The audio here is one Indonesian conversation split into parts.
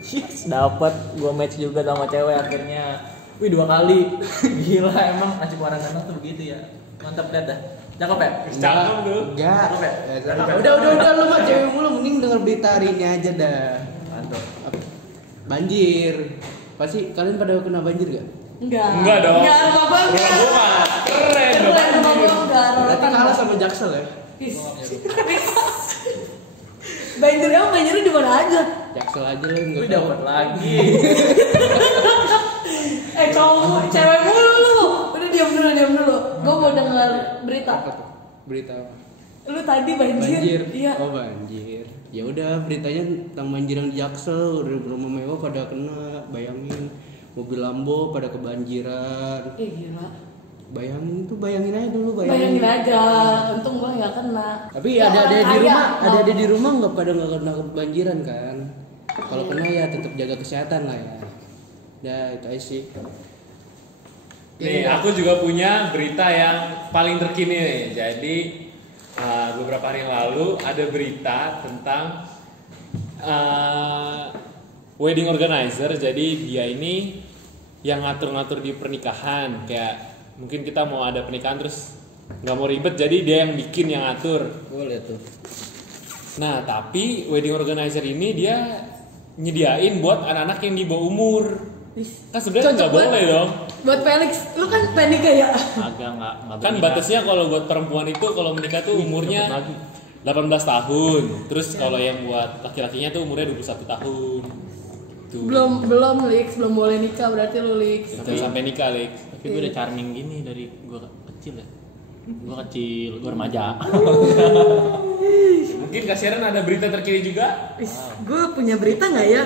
Yes, dapat gua match juga sama cewek akhirnya. Wih 2 kali. Gila emang nasib orang ganteng tuh begitu ya. Mantap dah. Cakep ya? Cakep tuh. Enggak. Cakep ya? Udah lu mah cewek mulu, mending denger berita hari ini aja dah. Mantap. Banjir. Pasti kalian pada kena banjir gak? Enggak dong. Enggak, rumah gua enggak. Rumah gua mah keren dong. Rumah gua enggak. Berarti kalah sama Jaksel ya? Banjirnya di mana aja? Jaksel aja lah enggak. Wih dapat lagi. Cowok cewek mulu lu. Udah diam dulu. Gua mau denger berita. Apa tuh? Berita apa? Lu tadi banjir. Iya. Oh banjir. Ya udah beritanya tentang banjir yang di Jaksel, rumah mewah pada kena, bayangin mobil Lambo pada kebanjiran. Gila. Bayangin aja dulu Bayangin aja, untung gua nggak kena. Tapi Ya, ada di rumah nggak kena kebanjiran kan? Kalau kena ya tetap jaga kesehatan lah ya. Dah itu aja sih. Nih, aku juga punya berita yang paling terkini nih. Jadi beberapa hari yang lalu ada berita tentang wedding organizer. Jadi dia ini yang ngatur-ngatur di pernikahan. Kayak mungkin kita mau ada pernikahan terus nggak mau ribet, jadi dia yang bikin, yang ngatur. Boleh tuh. Nah, tapi wedding organizer ini dia nyediain buat anak-anak yang di bawah umur. Kan sebenarnya nggak boleh dong. Buat Felix, lu kan panik ya? Enggak Kan batasnya kalau buat perempuan itu kalau menikah tuh umurnya 18 tahun. Terus kalau yang buat laki-lakinya tuh umurnya 21 tahun. Tuh. Belum Lix, belum boleh nikah berarti lu Lix. Itu sampai nikah, Lex. Tapi gue udah charming gini dari gua kecil ya. Gua remaja. Mungkin Kak Sharon ada berita terkini juga? Gue punya berita nggak ya?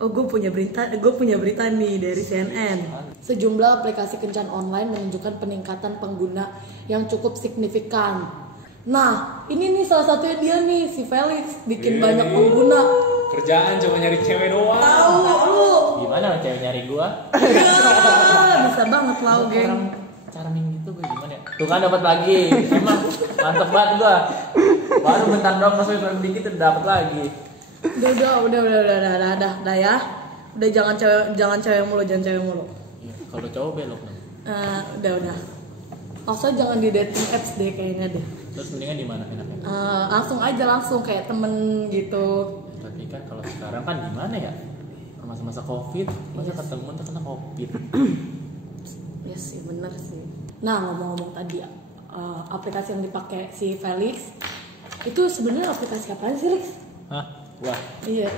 Oh, gue punya berita nih dari CNN. Sejumlah aplikasi kencan online menunjukkan peningkatan pengguna yang cukup signifikan. Nah, ini nih salah satunya dia nih, si Felix bikin banyak pengguna. Kerjaan cuma nyari cewek doang. Tahu lu? Gimana cewek nyari gua? Bisa banget lau, geng. Orang charming gitu gue gimana ya? Tuh kan dapat lagi. Emang mantep banget gua. Baru bentar doang masuk dikit udah dapat lagi. Udah ya. Udah jangan cewek mulu. Ya, kalau cowok belok nih. Udah. Maksudnya jangan di dating apps deh kayaknya deh. Terus mendingan di mana enaknya? Langsung kayak temen gitu. Tapi kan kalau sekarang kan gimana ya? Masa-masa Covid, masa ketemu tuh kena Covid. Yes, sih bener sih. Nah, ngomong-ngomong tadi aplikasi yang dipakai si Felix itu sebenarnya aplikasi apaan sih, Felix? Hah? Wah. Iya.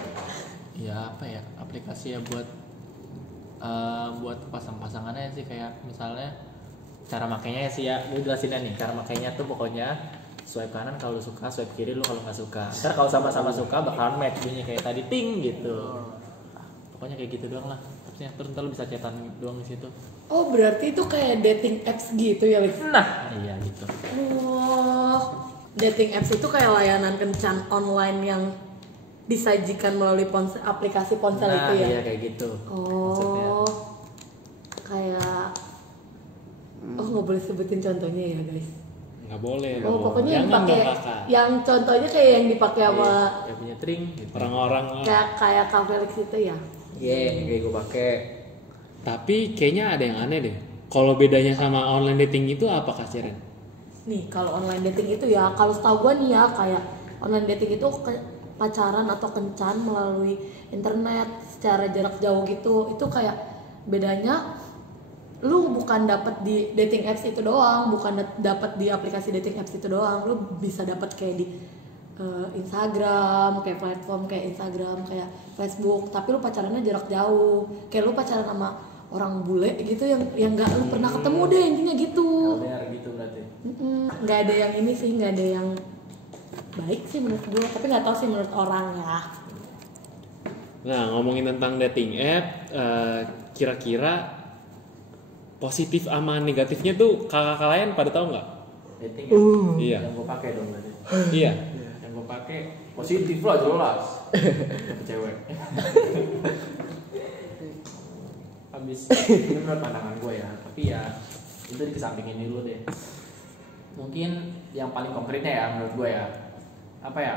Ya apa ya? Aplikasi ya buat pasang-pasangannya sih, kayak misalnya cara makainya sih ya, gue jelasinnya nih. Cara makainya tuh pokoknya swipe kanan kalau suka, swipe kiri lu kalau nggak suka. Ntar kalau sama-sama suka bakalan match bunyi kayak tadi ting gitu. Pokoknya kayak gitu doang lah. Terus ntar lu bisa chatan doang di situ. Oh, berarti itu kayak dating apps gitu ya, Felix? Nah, iya gitu. Oh, dating apps itu kayak layanan kencan online yang disajikan melalui aplikasi ponsel itu ya? Iya kayak gitu. Maksudnya. Kayak nggak boleh sebutin contohnya ya guys. Nggak boleh. Oh, pokoknya yang Jangan dipakai, dong, Kakak. yang contohnya kayak yang dipakai sama Yang punya tring gitu. Orang-orang. kayak Kak Felix itu ya. Iya, kayak gue pakai. Tapi kayaknya ada yang aneh deh. Kalau bedanya sama online dating itu apa, Kak Sharon? Nih, kalau online dating itu ya, kalau setahu gue nih ya, kayak online dating itu pacaran atau kencan melalui internet secara jarak jauh gitu. Itu kayak bedanya lu bukan dapat di dating apps itu doang, bukan dapat di aplikasi dating apps itu doang, lu bisa dapat kayak di Instagram, kayak platform kayak Instagram, kayak Facebook, tapi lu pacarannya jarak jauh, kayak lu pacaran sama orang bule gitu yang nggak lu pernah ketemu deh, intinya gitu. LDR gitu berarti. Nggak ada yang ini sih, nggak ada yang baik sih menurut gue, tapi nggak tahu sih menurut orang ya. Nah, ngomongin tentang dating app, kira-kira positif sama negatifnya tuh kakak kalian pada tahu nggak? Dating Iya. yang gue pakai dong berarti. Iya. Yang gue pakai positif lah jelas. Cewek. Habis ini menurut pandangan gue ya, tapi ya itu dikesampingin dulu deh. Mungkin yang paling konkretnya ya menurut gue ya, apa ya,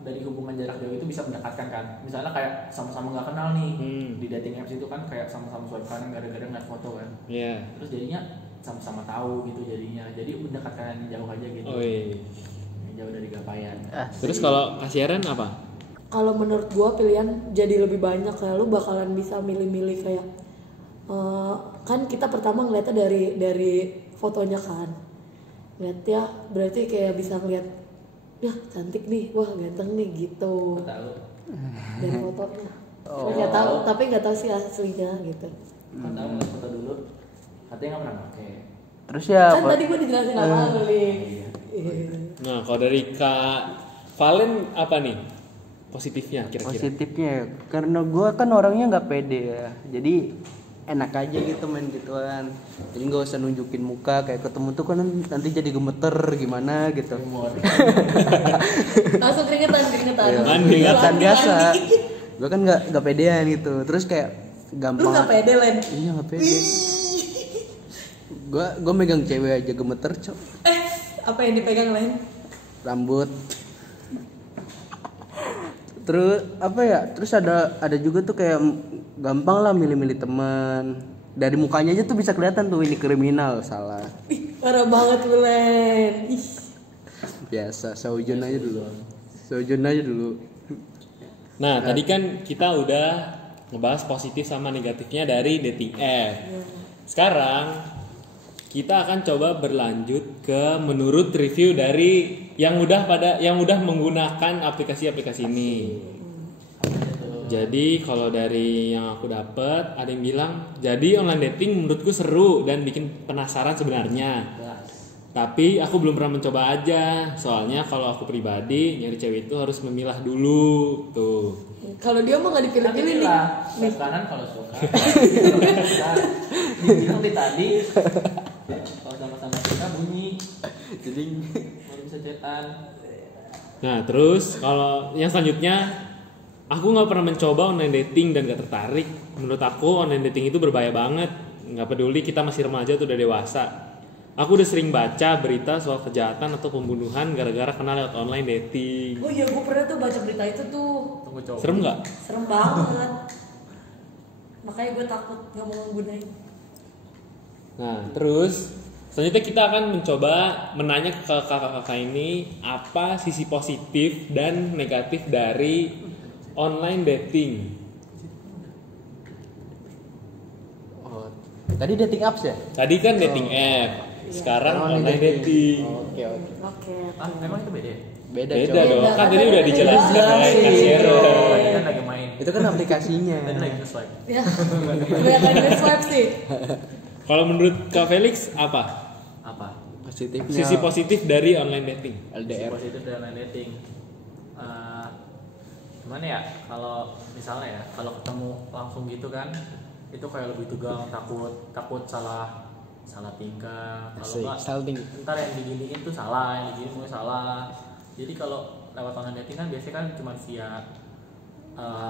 dari hubungan jarak jauh itu bisa mendekatkan kan. Misalnya kayak sama-sama nggak kenal nih di dating apps itu kan kayak sama-sama swipe kanan gara-gara ngeliat foto kan. Iya. Terus jadinya sama-sama tahu gitu jadinya. Jadi mendekatkan jauh aja gitu. Jauh dari gapaian. Terus kalau kasiaran apa? Kalau menurut gua pilihan jadi lebih banyak, kayak lu bakalan bisa milih-milih kayak kan kita pertama ngeliatnya dari fotonya kan. Lihat ya, berarti kayak bisa ngeliat ya cantik nih, wah ganteng nih gitu. Tahu. Dari fotonya. Nggak tahu, tapi nggak tahu sih aslinya gitu. Tahu ngeliat foto dulu. Katanya nggak pernah pakai. Terus ya Kan tadi gua dijelasin apa lu nih. Nah, kalau dari Kak Valen apa nih positifnya kira-kira? positifnya ya, karena gue kan orangnya nggak pede ya, jadi enak aja gitu main gituan, jadi nggak usah nunjukin muka, kayak ketemu tuh kan nanti jadi gemeter gimana gitu. Langsung keringetan. Mandi Kan biasa, gue kan nggak pedean gitu, terus kayak gampang. Lu nggak pede Len? Iya nggak pede. Gue megang cewek aja gemeter cok. Apa yang dipegang Len? Rambut. Terus apa ya? Terus ada juga tuh kayak gampang lah milih-milih teman. Dari mukanya aja tuh bisa kelihatan tuh ini kriminal, salah. Ih, parah banget lu Len. Ih. Biasa, seujun aja dulu. Seujun aja dulu. Nah, tadi kan kita udah ngebahas positif sama negatifnya dari dating app. Sekarang kita akan coba berlanjut ke menurut review dari yang udah menggunakan aplikasi-aplikasi ini. Jadi kalau dari yang aku dapat ada yang bilang, jadi online dating menurutku seru dan bikin penasaran sebenarnya. Tapi aku belum pernah mencoba aja. Soalnya kalau aku pribadi nyari cewek itu harus memilah dulu tuh. Kalau dia mah nggak dipilih-pilih nih. Swipe kanan kalau suka. Dibilang tadi kalau sama-sama suka bunyi. Jadi baru bisa chatan. Nah terus kalau yang selanjutnya, aku nggak pernah mencoba online dating dan gak tertarik. Menurut aku online dating itu berbahaya banget. Nggak peduli kita masih remaja atau udah dewasa. Aku udah sering baca berita soal kejahatan atau pembunuhan gara-gara kenal lewat online dating. Oh iya, gue pernah tuh baca berita itu tuh. Tunggu coba. Serem nggak? Serem banget. Makanya gue takut nggak mau nggunain. Nah terus selanjutnya kita akan mencoba menanya ke kakak-kakak ini apa sisi positif dan negatif dari online dating. Oh, tadi dating apps ya? Tadi kan dating app, sekarang online dating. Oke. Oke. Memang itu beda ya? Beda Beda coy. dong, kan tadi Kan udah tadi dijelaskan udah oleh dijelasin. Kak Sero. Tadi kan lagi main. Itu kan aplikasinya. Tadi lagi nge-swipe. Ya. Kebanyakan nge-swipe sih. Kalau menurut Kak Felix apa Apa? Positifnya. sisi positif dari online dating? LDR. Positif dari online dating. Gimana ya? Kalau misalnya ya, kalau ketemu langsung gitu kan, itu kayak lebih tegang, takut salah tingkah. Kalau enggak, Salting. ntar yang diginiin tuh salah, yang diginiin tuh salah. Jadi kalau lewat online dating kan biasanya kan cuma via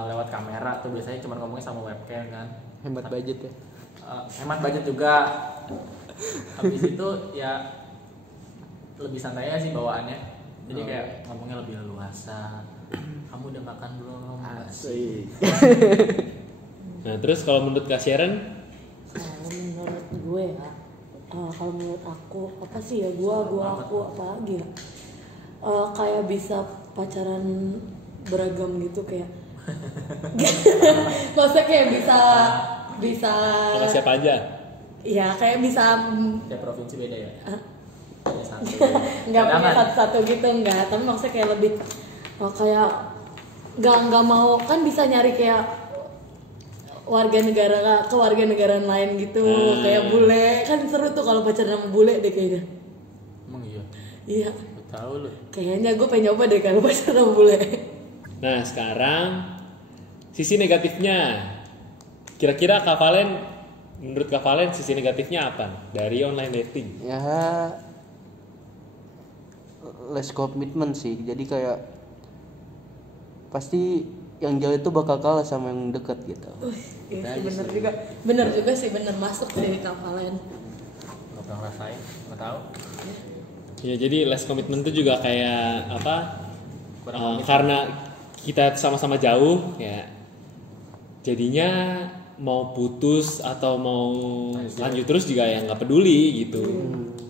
lewat kamera tuh biasanya cuma ngomongnya sama webcam kan. Hemat budget ya. Hemat budget juga. Habis itu ya lebih santai aja sih bawaannya. Jadi kayak ngomongnya lebih leluasa. Kamu udah makan belum? Asik. Nah terus kalau menurut Kak Sharon? Kalau menurut gue ya, kalau menurut aku apa sih ya, aku apa lagi ya, kayak bisa pacaran beragam gitu kayak, maksudnya kayak bisa Sama siapa aja? ya kayak bisa Tiap provinsi beda ya. Ya, satu. nggak punya Jangan. satu-satu gitu, nggak, tapi maksudnya kayak lebih kayak nggak mau kan bisa nyari kayak warga negara lain gitu, kayak bule kan seru tuh kalau pacaran sama bule deh kayaknya. Emang iya. Iya, Gue tahu lu. kayaknya gue pengen nyoba deh kalau pacaran sama bule. Nah sekarang sisi negatifnya, kira-kira Kak Valen, menurut Kak Valen sisi negatifnya apa dari online dating? Ya less commitment sih. Jadi kayak pasti yang jauh itu bakal kalah sama yang dekat gitu. Iya sih, bener juga sih, bener masuk dari kapalan. Gak pernah ngerasain, gak tahu. Ya jadi less commitment itu juga kayak apa? karena kita sama-sama jauh ya, jadinya mau putus atau mau lanjut terus juga ya nggak peduli gitu.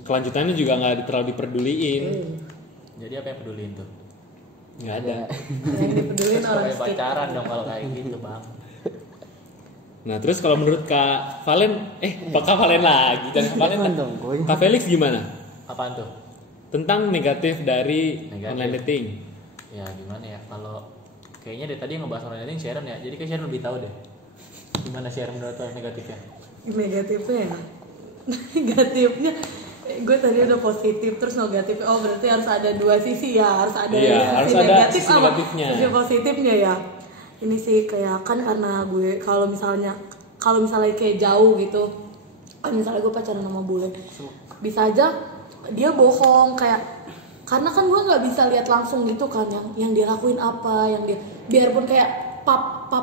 Kelanjutannya juga nggak terlalu diperduliin. Jadi apa yang peduliin tuh? Nggak ada. Yang dipedulin orang Kayak sekitar. pacaran dong kalau kayak gitu bang. Nah terus kalau menurut Kak Valen, Kak Valen lagi dan Kak Valen, Jangan dong, Boy. Kak Felix gimana Apaan tuh? tentang negatif dari Negatif. online dating? Ya gimana ya, kalau kayaknya dari tadi yang ngebahas online dating Sharon ya, jadi kayak Sharon lebih tahu deh gimana Sharon menurut lo negatifnya. Negatifnya ya. Negatifnya gue tadi udah positif terus negatif. Oh berarti harus ada dua sisi ya, harus ada Iya, harus ada negatif sisi sama negatifnya. sisi positifnya ya. Ini sih kayak kan karena gue kalau misalnya kayak jauh gitu, kan misalnya gue pacaran sama bule, bisa aja dia bohong kayak, karena kan gue nggak bisa lihat langsung gitu kan yang dia lakuin apa, yang dia biarpun kayak pap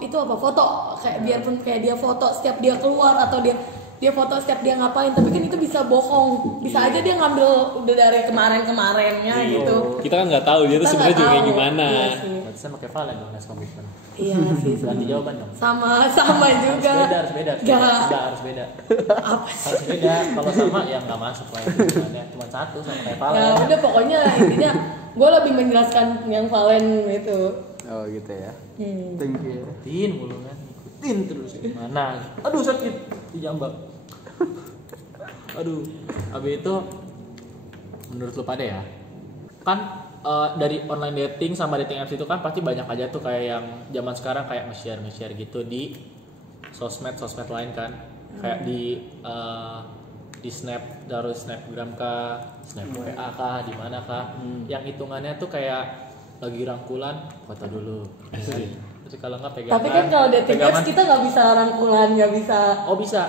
itu apa foto, kayak biarpun kayak dia foto setiap dia keluar atau dia foto setiap dia ngapain, tapi kan itu bisa bohong, bisa aja dia ngambil udah dari kemarinnya gitu. Kita kan nggak tahu dia tuh Kita sebenarnya nggak juga kayak tahu. gimana. Iya sih. Berarti sama kayak Valen dong, next komitmen. Iya sih. Ganti jawaban dong. Sama Harus juga. beda. Gak. Harus beda. Apa sih? Harus beda. Kalau sama ya nggak masuk lah itu hitungannya. Cuma satu sama kayak Valen. Ya udah pokoknya intinya gue lebih menjelaskan yang Valen itu. Oh gitu ya. Hmm. Thank you. Ikutin mulu kan. Ikutin terus. Mana? Aduh sakit di jambak. Aduh. Habis itu menurut lu pada ya, kan dari online dating sama dating apps itu kan pasti banyak aja tuh kayak yang zaman sekarang kayak nge-share gitu di sosmed lain kan, kayak di Snap, Snapgram kah, Snap WA kah, di mana kah, yang hitungannya tuh kayak lagi rangkulan foto dulu, terus kalau nggak pegangan. Tapi kan kalau dating pegangan. apps kita nggak bisa rangkulan, nggak bisa. Oh bisa.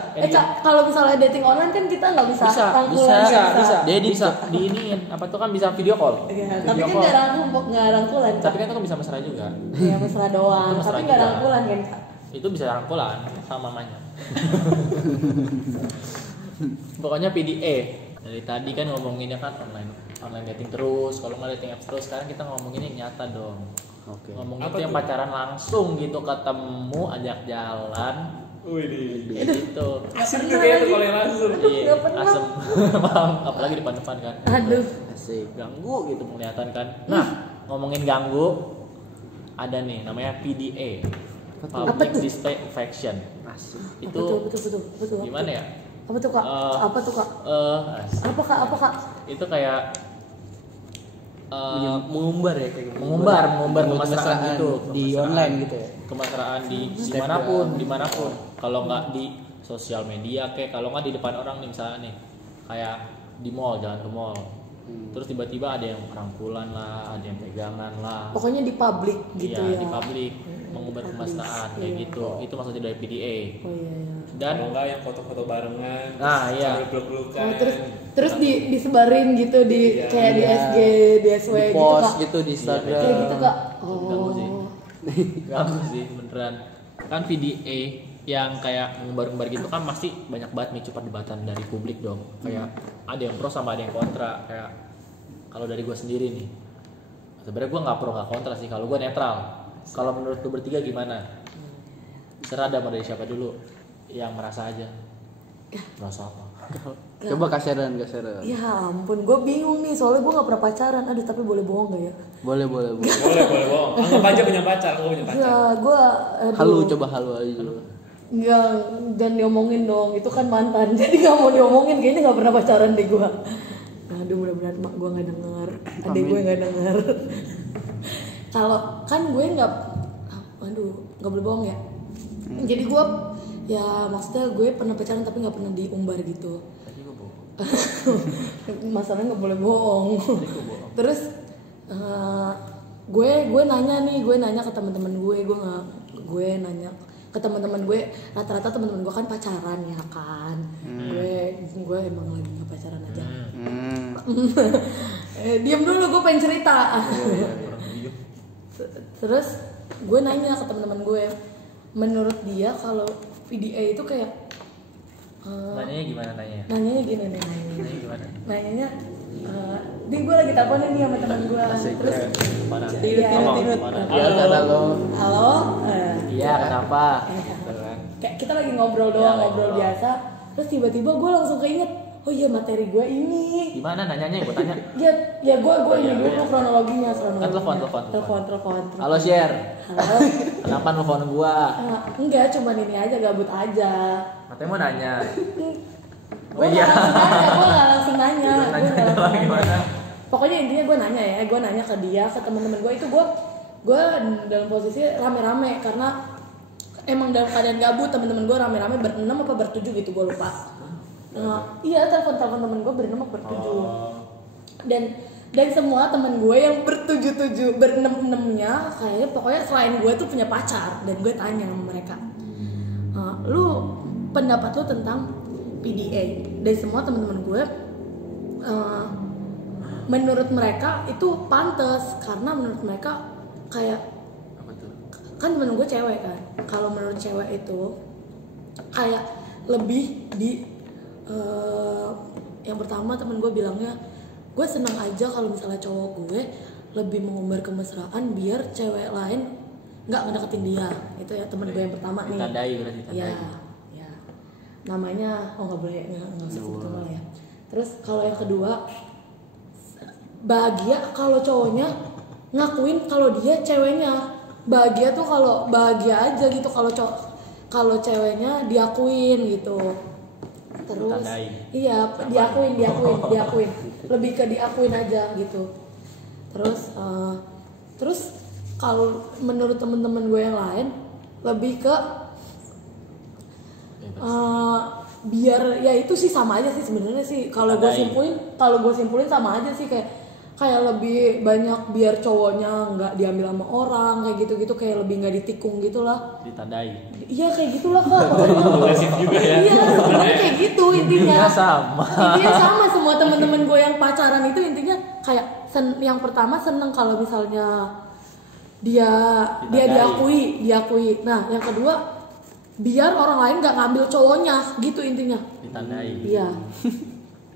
Kalau misalnya dating online kan kita nggak bisa bisa, rangkulan. bisa. Dia Bisa diiniin apa tuh kan bisa video call. Iya, tapi Video kan nggak rangkulan. Kak. Tapi kan itu kan bisa mesra juga. Iya mesra doang, Itu mesra tapi nggak juga. rangkulan kan. Kak? Itu bisa rangkulan sama mamanya. Pokoknya PDA. Dari tadi kan ngomonginnya kan online dating terus. Kalau nggak dating apps terus, sekarang kita ngomongin yang nyata dong. Oke. Ngomongin Apa itu yang tuh? pacaran langsung gitu, ketemu, ajak jalan. Wih, Gitu. asik tuh kayak kalau yang langsung. Iya, nggak pernah. asem. Paham, apalagi depan-depan kan. Aduh. Asik. Ganggu gitu penglihatan kan. Nah, ngomongin ganggu, ada nih namanya PDA. Apa Public tuh? Display of Affection. Asik. Itu Betul. gimana ya? Apa tuh kak? Apa tuh kak? Apa kak? Itu kayak Mengumbar ya kayak gitu. mengumbar kemesraan Kemesraan gitu, di kemesraan. online gitu ya. Kemesraan di Instagram. dimanapun. Kalau nggak di sosial media kayak, kalau nggak di depan orang nih misalnya nih, kayak di mall, jalan ke mall. Terus tiba-tiba ada yang rangkulan lah, ada yang pegangan lah. Pokoknya di publik gitu Iya, ya. di publik mengumbar kemesraan kayak Iya. gitu. Itu maksudnya dari PDA. Oh iya. Dan Kalau enggak yang foto-foto barengan, Nah, iya. sambil peluk-pelukan. Oh, terus disebarin gitu di Iya. kayak di Iya. SG, di SW Di gitu post kak. gitu di Instagram. Kayak gitu kak. Ganggu sih. Oh. Ganggu sih beneran. Kan PDA yang kayak ngumbar-ngumbar gitu kan pasti banyak banget micu perdebatan dari publik dong. Kayak ada yang pro sama ada yang kontra. Kayak kalau dari gue sendiri nih, sebenarnya gue nggak pro nggak kontra sih. Kalau gue netral. Kalau menurut lu bertiga gimana? Serada mau dari siapa dulu? Yang merasa aja. Merasa apa? Coba kaseran. Ya ampun, gue bingung nih soalnya gue nggak pernah pacaran. Aduh tapi boleh bohong gak ya? Boleh. Boleh bohong. Anggap aja punya pacar, aku punya pacar. Ya gue. Halu coba halu aja dulu. Nggak, jangan diomongin dong. Itu kan mantan. Jadi nggak mau diomongin. Kayaknya nggak pernah pacaran deh gue. Aduh mudah-mudahan mak gue nggak denger, adik gue nggak denger. Kalau kan gue nggak, aduh nggak boleh bohong ya. Jadi gue ya maksudnya gue pernah pacaran tapi nggak pernah diumbar gitu. Tadi gue bohong. Masalahnya nggak boleh bohong. Terus gue nanya ke teman-teman gue nanya ke teman-teman gue, rata-rata teman-teman gue kan pacaran ya kan. Gue emang lagi nggak pacaran aja. Diam dulu, gue pengen cerita. Terus gue nanya ke teman-teman gue, menurut dia kalau PDA itu kayak Nanyanya gimana nanya? nanyanya gini nih, Nanya gimana? nanyanya Di gue lagi teleponin nih sama teman gue. Terus Mana? iya, tinut. Ya udah lo. Halo. Iya, kenapa? Eh, Gitu kan. Kayak kita lagi ngobrol doang, Iya, ngobrol ngobrol. biasa. Terus tiba-tiba gue langsung keinget, oh iya materi gue ini. Gimana nanyanya? Gue tanya. Ya gue ini Iya, dulu iya. kronologinya. Kan telepon. Halo Share. Halo. Kenapa nelfon gua? Enggak, cuman ini aja, gabut aja. Katanya mau nanya. Gue iya. nggak langsung nanya. Gue Nanya nggak langsung doang nanya. gimana? Pokoknya intinya gue nanya ya, gue nanya ke dia, ke teman-teman gue itu gue dalam posisi rame-rame karena emang dalam keadaan gabut. Teman-teman gue rame-rame berenam apa bertujuh gitu, gue lupa. Iya, telepon teman gue berenam apa bertujuh. Dan semua teman gue yang bertujuh berenam-enamnya kayaknya pokoknya selain gue tuh punya pacar. Dan gue tanya sama mereka, lu pendapat lu tentang PDA? Dan semua teman-teman gue menurut mereka itu pantas karena menurut mereka kayak Apa tuh? kan temen gue cewek kan, kalau menurut cewek itu kayak lebih di yang pertama temen gue bilangnya, gue senang aja kalau misalnya cowok gue lebih mengumbar kemesraan biar cewek lain nggak ngedeketin dia. Itu ya temen gue yang pertama nih. Ditandai berarti ditandai. Ya namanya nggak boleh nggak usah sebut nama ya. Terus kalau yang kedua, bahagia kalau cowoknya ngakuin kalau dia ceweknya. Bahagia tuh kalau bahagia aja gitu kalau ceweknya diakuin gitu. Terus Ditandai. iya diakuin lebih ke diakuin aja gitu. Terus kalau menurut temen-temen gue yang lain lebih ke biar ya itu sih sama aja sih sebenarnya sih. Kalau gue simpulin sama aja sih, kayak lebih banyak biar cowoknya nggak diambil sama orang kayak gitu-gitu, kayak lebih nggak ditikung gitulah. Ditandai. Iya kayak gitulah Kak. Pokoknya Agresif juga ya. iya pokoknya kayak gitu intinya. Intinya sama. Semua temen-temen gue yang pacaran itu intinya kayak yang pertama seneng kalau misalnya dia diakui. Nah yang kedua biar orang lain nggak ngambil cowoknya gitu intinya. Ditandai. Iya.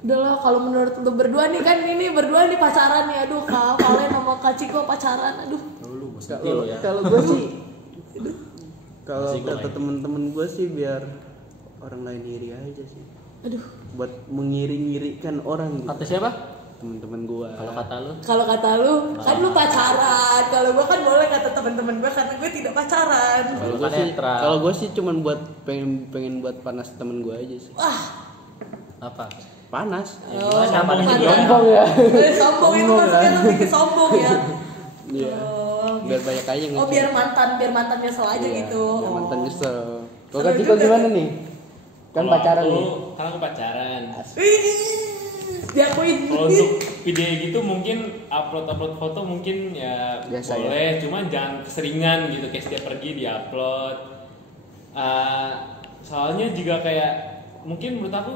Udahlah kalau menurut lu berdua nih kan ini berdua nih pacaran nih, aduh kalian sama Kak Ciko pacaran, aduh. Lu mesti lo ya. Kalau gue sih, kalau Masih gua kata main. temen-temen gue sih biar orang lain iri aja sih, Aduh. buat mengiri-ngirikan orang gitu. Kata siapa? Temen-temen gue. Kalau kata lu? Kalau kata lu kan lu pacaran, kalau gua kan boleh kata teman-teman gua karena gue tidak pacaran. Kalau Gua kan sih, netral. kalau gue sih cuman buat pengen buat panas temen gue aja sih. Wah, Apa? Panas. Gimana sama kan juga? Sombong ya. Sombong itu maksudnya lebih ke sombong ya. Iya. Oh, Biar banyak aja oh biar mantan nyesel aja Iya, gitu. biar mantan Oh. nyesel. Kalau Seru Kak Ciko juga gimana nih? Kan Kalau pacaran aku, nih. Karena aku pacaran. Diakuin. Kalau untuk video gitu mungkin upload foto mungkin ya Biasa boleh, cuman jangan keseringan gitu kayak setiap pergi diupload. Soalnya juga kayak mungkin menurut aku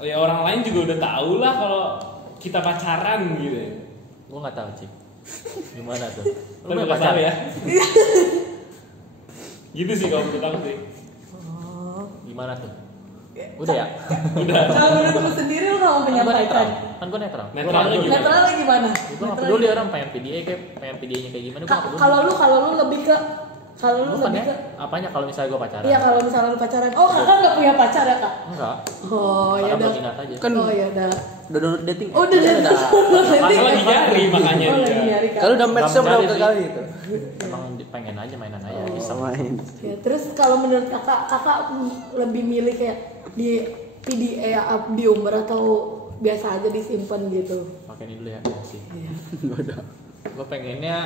ya orang lain juga udah tahu lah kalau kita pacaran gitu. Gua nggak tahu Cik. Gimana tuh? Lu Lu punya pacar pacar ya? Gitu sih kalau menurut aku sih. Gimana tuh? Udah ya? Kalau menurut lu sendiri lu nggak mau Kan gua netral. menyampaikan. Kan gua netral. Netral lagi. Netralnya gimana? Gua nggak peduli orang pengen PDA kayak pengen PDA-nya kayak gimana. Gua nggak peduli. Kalau lu lebih ke Bukan ya? Apanya kalau misalnya gua pacaran? Iya kalau misalnya lu pacaran. Oh kakak nggak punya pacar ya kak? Enggak. Oh ya Karena udah. buat ingat aja. Kan Oh ya udah. udah download dating. Oh udah Maka lagi nyari makanya Oh lagi dia. nyari kak. Kalau udah match Nggak berapa mencari kali itu? Emang pengen aja mainan aja. Bisa. Main. Ya, terus kalau menurut kakak lebih milih kayak di PDA diumbar atau biasa aja disimpan gitu? Pakai ini dulu ya sih. Iya. Udah. Gua pengennya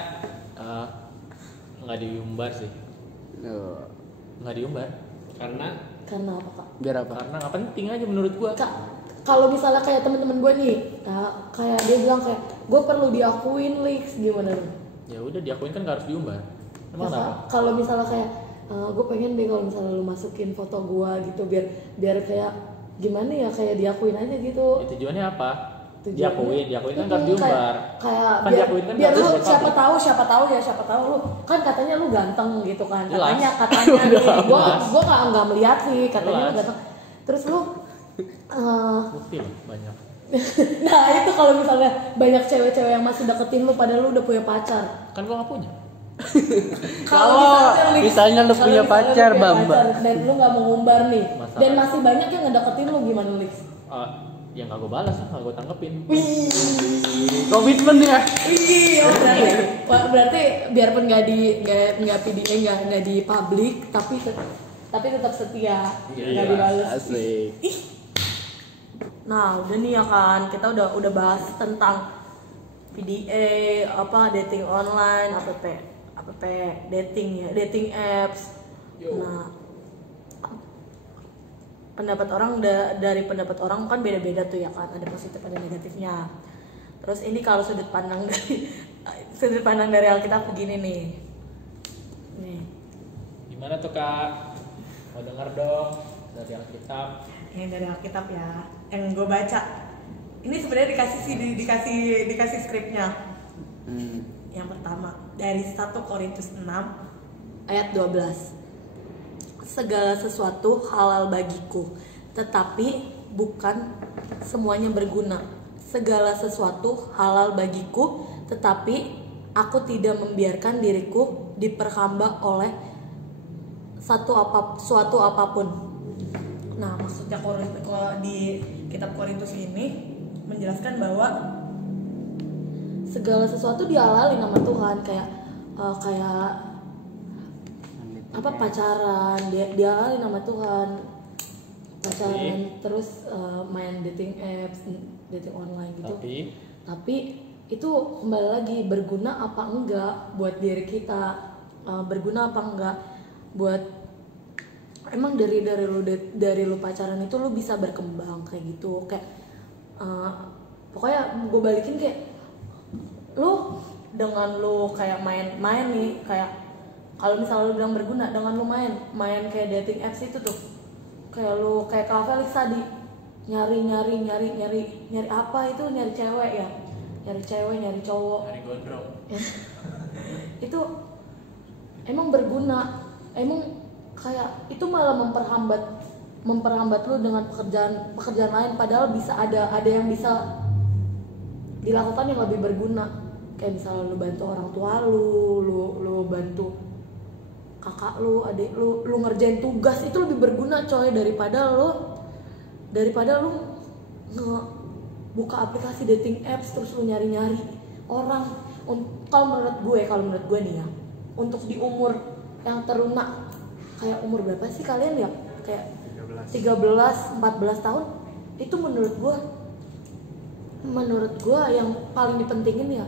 nggak diumbar sih. Nggak diumbar. Karena Karena apa kak? Biar apa? Karena nggak penting aja menurut gua. Kak, kalau misalnya kayak teman-teman gue nih, kayak dia bilang kayak gue perlu diakuin leaks gimana lu? Ya udah diakuin kan nggak harus diumbar. Emang Ya, kenapa? kalau misalnya kayak gue pengen deh kalau misalnya lu masukin foto gue gitu biar kayak gimana ya kayak diakuin aja gitu. Ya, tujuannya apa? Tujuannya- Diakuin kan nggak harus diumbar. Kayak Kan biar, diakuin kan biar nggak lu harus siapa publik. tahu lu kan katanya lu ganteng gitu kan. Jelas. Katanya nih Jelas. gua nggak melihat sih katanya lu Jelas. ganteng. Terus lu Bukti loh banyak. Nah itu kalau misalnya banyak cewek-cewek yang masih deketin lu padahal lu udah punya pacar. Kan gua nggak punya. Kalau misalnya lu punya pacar, Bamba, dan lu nggak mau ngumbar nih, Masalah. dan masih banyak yang ngedeketin lu, gimana Lix? Ya nggak gua balas, nggak gua tanggepin. komitmen ya. Wih, berarti biarpun nggak PDA nggak di publik, tapi tetap setia, nggak dibalas. Asik. Nah udah nih ya kan, kita udah bahas tentang PDA, apa dating online, app dating ya, dating apps. Nah pendapat orang dari pendapat orang kan beda-beda tuh ya kan, ada positif ada negatifnya. Terus ini kalau sudut pandang dari Alkitab begini nih. Gimana tuh Kak? Mau denger dong dari Alkitab. Yang dari Alkitab ya, yang gue baca. Ini sebenarnya dikasih skripnya. Yang pertama dari 1 Korintus 6 ayat 12. Segala sesuatu halal bagiku, tetapi bukan semuanya berguna. Segala sesuatu halal bagiku, tetapi aku tidak membiarkan diriku diperhamba oleh suatu apapun. Nah, maksudnya di kitab Korintus ini menjelaskan bahwa segala sesuatu dihalalin sama Tuhan, kayak apa pacaran dia nama Tuhan, pacaran terus main dating apps, dating online gitu. Tapi itu kembali lagi, berguna apa enggak buat diri kita, berguna apa enggak buat emang dari lu pacaran itu lu bisa berkembang kayak gitu, kayak pokoknya gue balikin kayak lu dengan lu kayak main nih, kayak kalau misalnya lu bilang berguna dengan lu main kayak dating apps itu tuh, kayak lu kayak Kak Felix tadi nyari apa itu, nyari cewek ya, nyari cowok, Nyari gondrong. itu emang berguna, emang kayak itu malah memperhambat lu dengan pekerjaan lain, padahal bisa ada yang bisa dilakukan yang lebih berguna, kayak misalnya lu bantu orang tua lu bantu kakak lu, adik lu ngerjain tugas, itu lebih berguna coy daripada lu buka aplikasi dating apps terus lu nyari orang. Kalau menurut gue nih ya, untuk di umur yang teruna, kayak umur berapa sih kalian ya, kayak 13-14 tahun, itu menurut gue yang paling dipentingin ya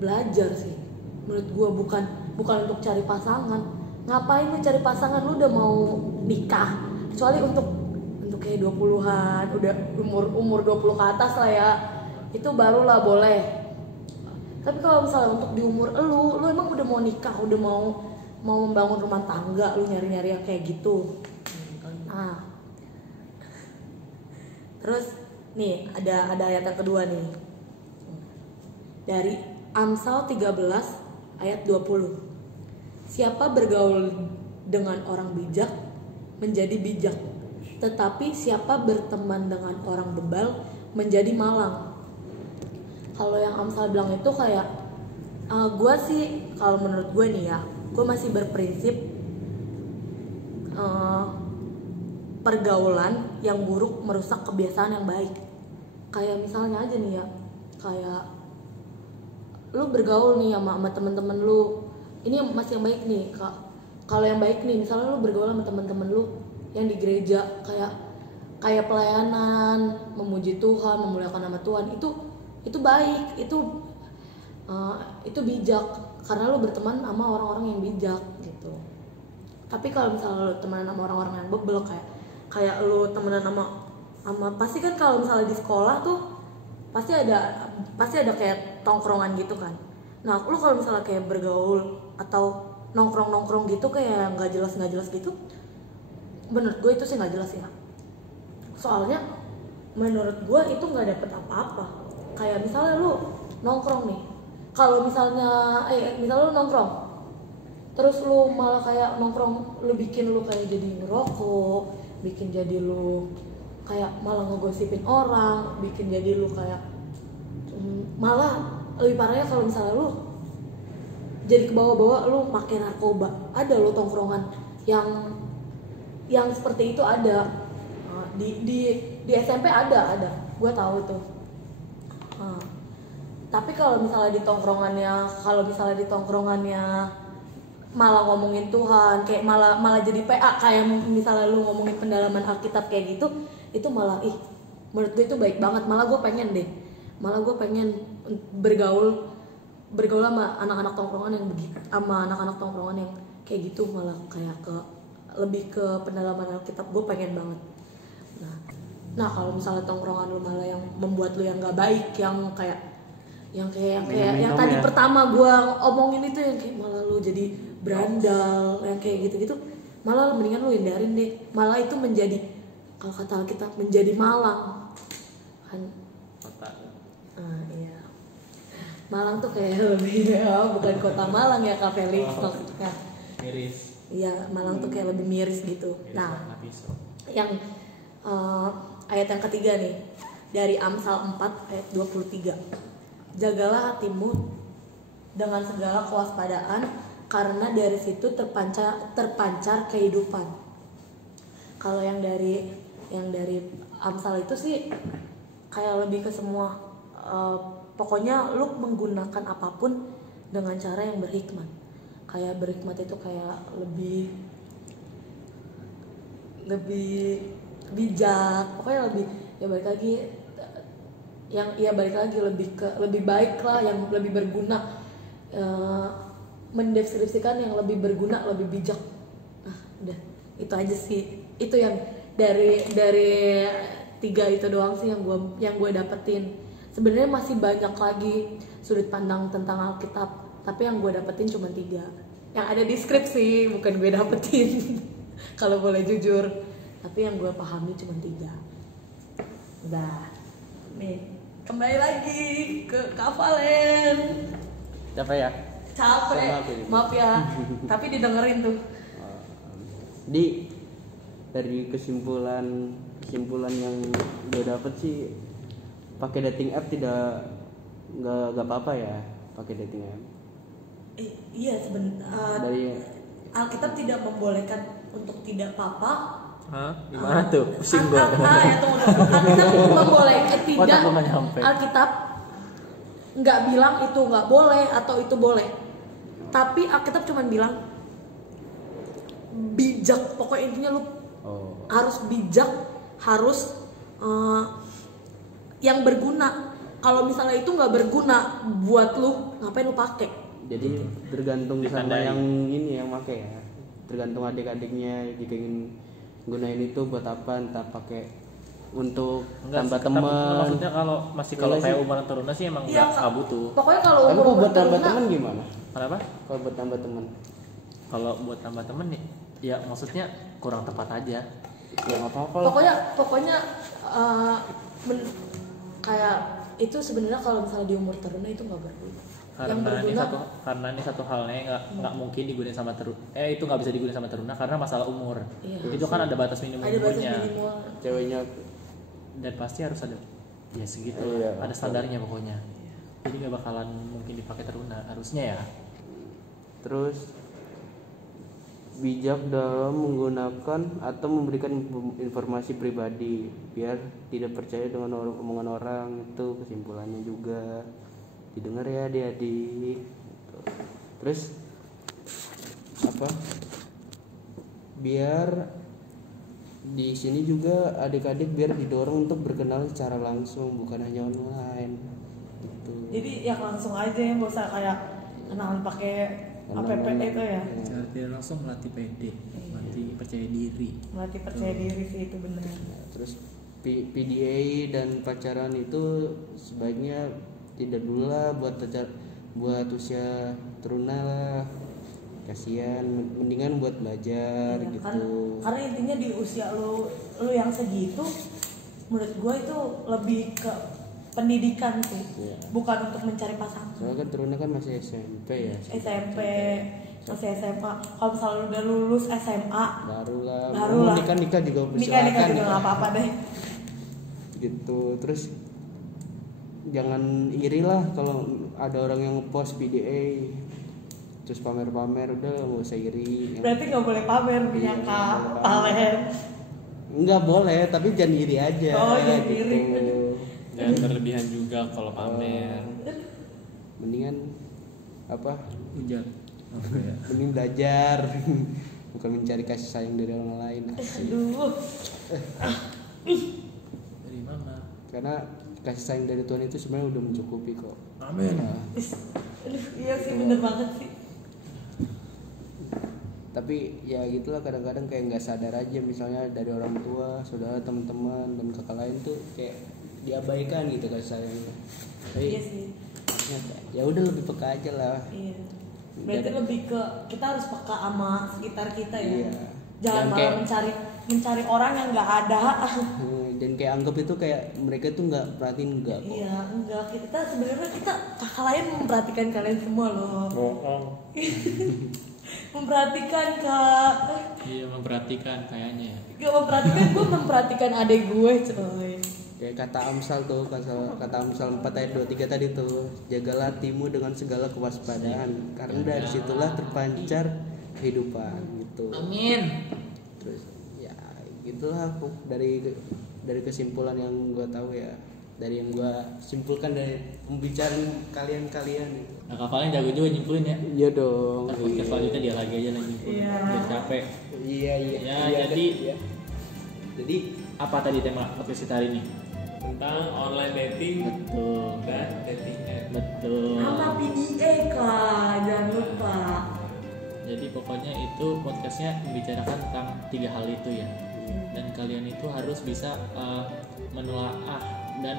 belajar sih menurut gue, bukan untuk cari pasangan. Ngapain lu cari pasangan, lu udah mau nikah, kecuali untuk kayak 20-an, udah umur 20 ke atas lah ya, itu barulah boleh. Tapi kalau misalnya untuk di umur lu emang udah mau nikah, udah mau membangun rumah tangga, lu nyari yang kayak gitu. Nah terus nih ada ayat yang kedua nih, dari Amsal 13 ayat 20. Siapa bergaul dengan orang bijak menjadi bijak, tetapi siapa berteman dengan orang bebal menjadi malang. Kalau yang Amsal bilang itu kayak gue sih, kalau menurut gue nih ya, gue masih berprinsip pergaulan yang buruk merusak kebiasaan yang baik. Kayak misalnya aja nih ya, kayak lu bergaul nih sama teman-teman lu, ini masih yang baik nih kak. Kalau yang baik nih, misalnya lu bergaul sama teman-teman lu yang di gereja, kayak pelayanan, memuji Tuhan, memuliakan nama Tuhan, itu baik, itu bijak, karena lu berteman sama orang-orang yang bijak gitu. Tapi kalau misalnya lu temenan sama orang-orang yang bebel, kayak lu temenan sama pasti kan kalau misalnya di sekolah tuh pasti ada kayak tongkrongan gitu kan. Nah lu kalau misalnya kayak bergaul atau nongkrong gitu kayak nggak jelas gitu, menurut gue itu sih nggak jelas ya. Soalnya menurut gue itu nggak dapet apa-apa. Kayak misalnya lu nongkrong nih, kalau misalnya lu nongkrong terus lu malah kayak nongkrong, lu bikin lu kayak jadi ngerokok, bikin jadi lu kayak malah ngegosipin orang, bikin jadi lu kayak malah lebih parahnya kalau misalnya lu jadi ke bawah-bawah lu pakai narkoba. Ada lo tongkrongan yang seperti itu ada. Di SMP ada gue tahu tuh. Tapi kalau misalnya di tongkrongannya malah ngomongin Tuhan, kayak malah jadi PA, kayak misalnya lu ngomongin pendalaman Alkitab kayak gitu, itu malah menurut gue itu baik banget. Malah gue pengen bergaul sama anak-anak tongkrongan yang begitu, sama anak-anak tongkrongan yang kayak gitu, malah kayak lebih ke pendalaman Alkitab. Gue pengen banget. Nah kalau misalnya tongkrongan lu malah yang membuat lu yang nggak baik, yang tadi pertama gua omongin itu, yang kayak malah lu jadi berandal, yang kayak gitu-gitu, malah mendingan lu hindarin deh. Malah itu menjadi, kalau kata kita, menjadi malang kan. Iya, Malang tuh kayak lebih bukan kota Malang ya Kak Felix, maksudnya Miris. Iya, Malang tuh kayak lebih miris gitu. Nah, yang ayat yang ketiga nih, dari Amsal 4 ayat 23. Jagalah hatimu dengan segala kewaspadaan, karena dari situ terpancar kehidupan. Kalau yang dari Amsal itu sih kayak lebih ke semua, pokoknya lu menggunakan apapun dengan cara yang berhikmat. Kayak berhikmat itu kayak lebih bijak, pokoknya balik lagi lebih baik lah, yang lebih berguna, mendeskripsikan yang lebih berguna, lebih bijak. Udah itu aja sih, itu yang dari 3 itu doang sih yang gue dapetin. Sebenarnya masih banyak lagi sudut pandang tentang Alkitab, tapi yang gue dapetin cuma 3 yang ada di skrip sih, bukan gue dapetin. Kalau boleh jujur, tapi yang gue pahami cuma 3. Udah nih, kembali lagi ke Kak Valen. Capek? Maaf ya, tapi didengerin tuh. Dari kesimpulan yang gue dapet sih, pakai dating app nggak apa-apa ya, pakai dating app. Iya sebenarnya Alkitab tidak membolehkan untuk tidak apa-apa. Gimana tuh? Pusing gue. Alkitab membolehkan tidak. Alkitab nggak bilang itu nggak boleh atau itu boleh. Tapi Alkitab cuma bilang bijak. Pokoknya intinya lu harus bijak, harus yang berguna. Kalau misalnya itu nggak berguna buat lu, ngapain lu pakai? Jadi tergantung sama yang ini yang pakai ya. Tergantung adik-adiknya jika ingin gunain itu buat apa, entah pakai untuk tambah teman. Maksudnya kalau kayak umuran teruna sih emang nggak butuh. Pokoknya kalau buat tambah teman gimana? Kenapa? Kalau buat tambah teman. Kalau buat tambah teman nih, ya maksudnya kurang tepat aja. Ya nggak apa-apa. Pokoknya kayak itu sebenarnya kalau misalnya di umur teruna itu nggak berguna. Karena ini satu halnya nggak mungkin digunain sama itu nggak bisa digunain sama teruna karena masalah umur. Itu kan ada batas minimum umurnya. Ceweknya dan pasti harus ada ya segitu ada standarnya pokoknya. Jadi nggak bakalan mungkin dipakai teruna harusnya ya. Terus bijak dalam menggunakan atau memberikan informasi pribadi, biar tidak percaya dengan omongan orang. Itu kesimpulannya juga, didengar ya adik-adik. Terus biar di sini juga adik-adik biar didorong untuk berkenalan secara langsung, bukan hanya online gitu. Jadi yang langsung aja, yang gak usah kayak kenalan pakai app itu ya. Cara tidak langsung melatih PD, melatih percaya diri. Melatih percaya diri sih, itu benar. Terus PDA dan pacaran itu sebaiknya tidak dulu lah buat usia teruna lah, kasihan, mendingan buat belajar gitu. Karena intinya di usia lu yang segitu, menurut gue itu lebih ke pendidikan sih, bukan untuk mencari pasangan. Soalnya kan teruna kan masih SMP ya. SMP, masih SMA. Kalau misalnya udah lulus SMA, barulah. Barulah. Nikah juga nikah juga nggak apa-apa deh. gitu. Terus jangan iri lah kalau ada orang yang post PDA terus pamer-pamer, udah nggak usah iri. Berarti nggak boleh pamer punya kak talent. Nggak boleh, tapi jangan iri aja. Oh, jangan iri. Jangan berlebihan juga kalau pamer. Mendingan apa? Hujan. Mending belajar, bukan mencari kasih sayang dari orang lain. Aduh. Dari mana? Karena kasih sayang dari Tuhan itu sebenarnya udah mencukupi kok. Amin. Aduh, iya sih bener banget sih. Tapi ya gitulah, kadang-kadang kayak nggak sadar aja, misalnya dari orang tua, saudara, teman-teman dan kakak lain tuh kayak diabaikan gitu kasih sayangnya. Tapi Iya sih. ya udah lebih peka aja lah. Iya. Berarti lebih ke kita harus peka sama sekitar kita ya. Iya. Jangan Jangan malah kayak- mencari orang yang nggak ada. Dan kayak anggap itu kayak mereka tuh nggak perhatiin, enggak kok. Iya, enggak. Kita sebenarnya kakak lain memperhatikan kalian semua loh. Bohong. Memperhatikan kak. Iya, memperhatikan kayaknya ya. Gak memperhatikan, gue memperhatikan adik gue coy. Kayak kata Amsal tuh, kata Amsal 4 ayat 23 tadi tuh, jagalah hatimu dengan segala kewaspadaan, karena dari situlah terpancar kehidupan gitu. Amin. Terus ya gitulah aku dari kesimpulan yang gue tahu ya, dari yang gue simpulkan dari pembicaraan kalian gitu. Nah, kapalnya jago juga nyimpulin ya. Iya dong. Ntar podcast selanjutnya dia lagi aja lagi nyimpulin. Iya. Biar capek. Iya Ya, iya, jadi- iya. Jadi Apa tadi tema podcast kita hari ini? Tentang online dating Betul. dan dating app. Betul. Sama PDA kak, jangan lupa. Jadi pokoknya itu podcastnya membicarakan tentang 3 hal itu ya. Dan kalian itu harus bisa menelaah dan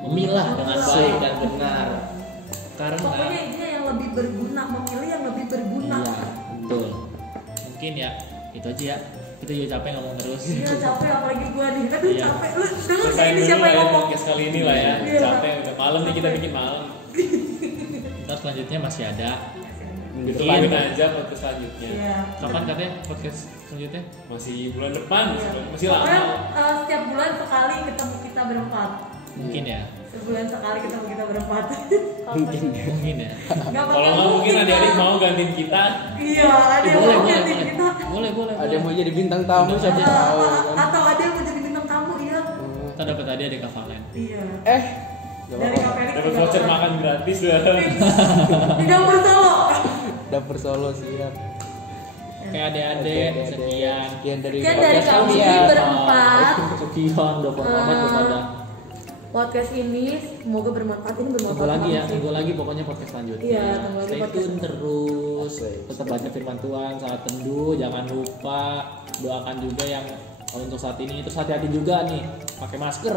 memilah dengan baik dan benar. Karena Pokoknya intinya yang lebih berguna, memilih yang lebih berguna. iya, betul. Mungkin ya itu aja ya. Kita juga capek ngomong terus. Iya capek apalagi gue nih, aduh Iya. capek. Lu denger Selesai ini dulu siapa lah yang ya ngomong? podcast kali ini lah ya. Iya. Capek udah malam nih, kita bikin malam. Ntar selanjutnya masih ada. Ditungguin aja podcast selanjutnya. Iya. Kapan katanya podcast selanjutnya? Masih bulan depan, masih Pokoknya lama. setiap bulan sekali ketemu kita berempat. Mungkin ya. Sebulan sekali ketemu kita berempat. mungkin Mungkin ya. Nggak Kalau nggak mungkin adik-adik mau gantiin kita. Iya, ada yang Boleh, mau boleh, ganti boleh. kita. Boleh. ada yang mau jadi bintang tamu siapa Iya. tahu kan. Atau ada yang mau jadi bintang tamu, iya. Kita dapat tadi ada Kavalen. Iya. Gak Dari apa-apa. KPLX Dapat juga voucher orang. makan gratis udah. Di dapur Solo. Dapur Solo siap. Kayak adik-adik sekian. Sekian dari Sekian dari podcast kami kalian. berempat. Sekian udah format kepada. Podcast ini semoga bermanfaat. Ini bermanfaat Tunggu lagi ya, banget sih. tunggu lagi pokoknya podcast selanjutnya. Iya, tunggu lagi Stay podcast tune terus. Tetap baca firman Tuhan saat teduh, jangan lupa doakan juga yang untuk saat ini. Terus hati-hati juga nih, pakai masker.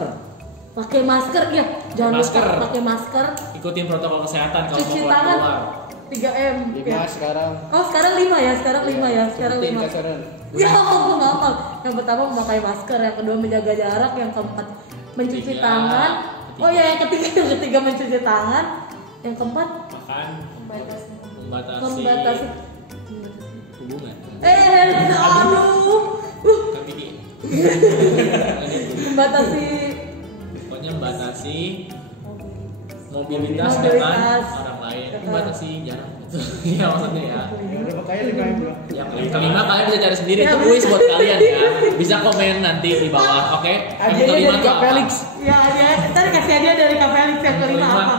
Pakai masker ya, jangan Masker. lupa pakai masker. Ikutin protokol kesehatan kalau Cuci mau tangan keluar. 3M. 5 sekarang. Oh sekarang 5 ya, sekarang 5 ya, sekarang Sebutin 5. kasaran. Ya aku nggak hafal. Yang pertama memakai masker, yang kedua menjaga jarak, yang keempat mencuci Ketiga. tangan. Oh ya yang ketiga mencuci tangan, yang keempat Makan. membatasi. hubungan. Aduh, Tapi di membatasi pokoknya membatasi mobilitas dengan Mobilitas. orang lain. Membatasi jarak. Iya maksudnya ya. Udah makanya 5 M belum. Yang kelima kalian bisa cari sendiri Ya, tuh kuis buat kalian ya. Bisa komen nanti di bawah, oke? Yang Hadiahnya kelima dari tuh Kak apa? Felix. ya, ntar kasih hadiah dari KPLX yang kelima Kelima. apa?